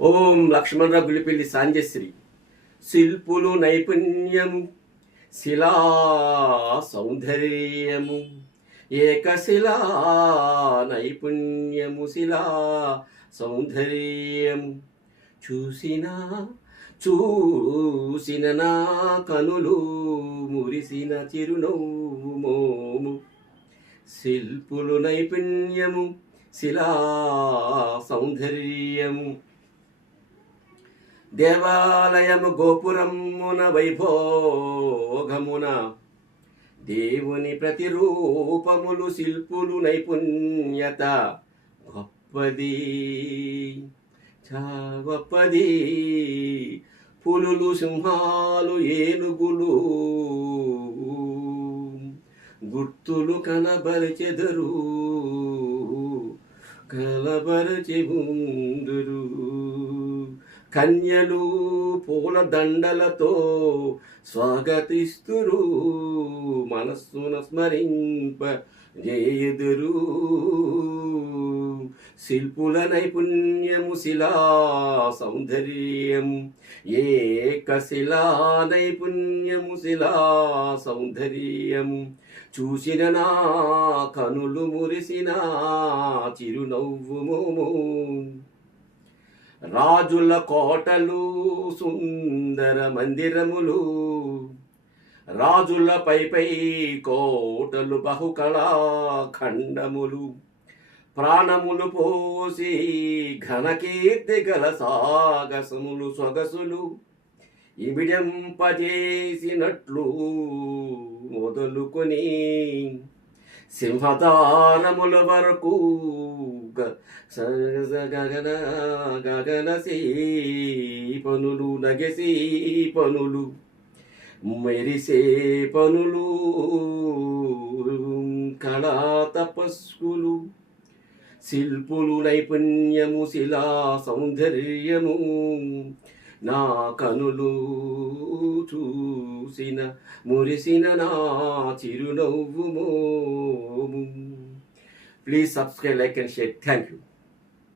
ఓం లక్ష్మణరావు గులిపెల్లి సాంజశ్రీ. శిల్పులు నైపుణ్యము, శిలా సౌందర్యము, ఏకశిలా నైపుణ్యము, శిలా సౌందర్యము. చూసిన చూసిన నా కనులు మురిసిన చిరునవ్వు మోము. శిల్పులు నైపుణ్యము, శిలా సౌందర్యము. దేవాలయము గోపురమున వైభోగమున దేవుని ప్రతిరూపములు. శిల్పులు నైపుణ్యత గొప్పది, గొప్పది. పులులు, సింహాలు, ఏనుగులు గుర్తులు కనబరచెదరు, కనబరచె ముందురు. కన్యలు పూల దండలతో స్వాగతిస్తురు, మనస్సున స్మరింప జేయుదురు. శిల్పుల నైపుణ్యము, శిలా సౌందర్యము, ఏకశిలా నైపుణ్యము, శిలా సౌందర్యము. చూసిన నా కనులు మురిసిన చిరునవ్వు మోము. రాజుల కోటలు, సుందర మందిరములు, రాజుల పై కోటలు, బహుకళా ఖండములు. ప్రాణములు పోసి ఘనకీర్తి గల సాగసములు, సొగసులు ఇమిడింపజేసినట్లు మొదలుకొని సింహతారముల వరకు గగన గగనసీ పనులు, నగసీ పనులు, మెరిసే పనులు, కళా తపస్సులు. శిల్పులు నైపుణ్యము, శిలా సౌందర్యము. నా కనులు చూసిన మురిసిన నా చిరునవ్వు మోము. Please subscribe, like and share. Thank you.